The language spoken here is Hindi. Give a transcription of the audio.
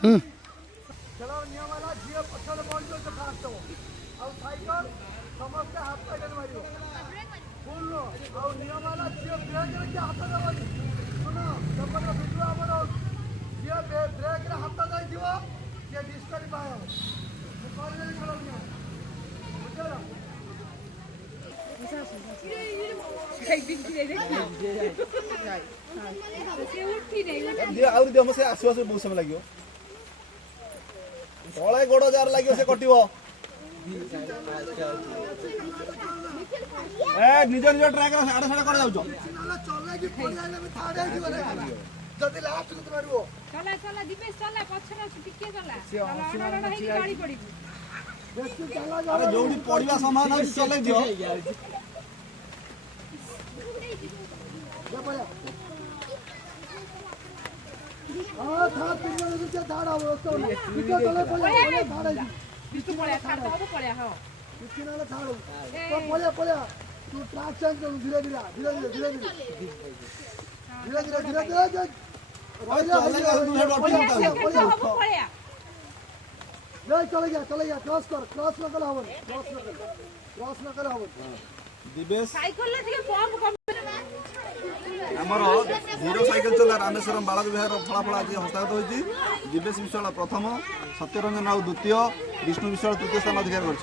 चलो नियम वाला झील पछले पहुंचो तो फास्ट हो और साइकिल समस्त हाथ पैडल मारियो फुल लो और नियम वाला झील ब्रेक रे हाथ दबनी सुनो जबर वीडियो हमर झील ब्रेक रे हाथ दई दियो जे डिस्करी पायो कॉल रे चलो नियम बुझला से आसो बहुत समय लगे तले गोड़ जार लगे से कटो निज निज ट्रैक आड़े साड़े कर जाऊ जल्दी लास्ट को मारियो चला चला दीपेश चला पछरा टिके चला गाड़ी पड़ी अरे जोड़ी पड़िया समान चले दियो हां था तीन जन से धाड़ा हो तो नीचे तले पड़े धाड़ा बिस्तु पड़े खाड़ तो पड़े हां किसी नाले धाड़ो तो पड़े तू ट्रैक चेंज कर धीरे धीरे चले गया क्रॉस न कर हवन क्रॉस न कर हवन दिवेश साइकिल ले ठीक पंप कम आमर हिरो साइकेल चला रामेश्वरम बालाजी विहार फलाफल आज हस्तागत होती दिवेश विश्वाल प्रथम सत्यरंजन राउ द्वितीय विष्णु विश्वाल तृतीय स्थान अधिकार कर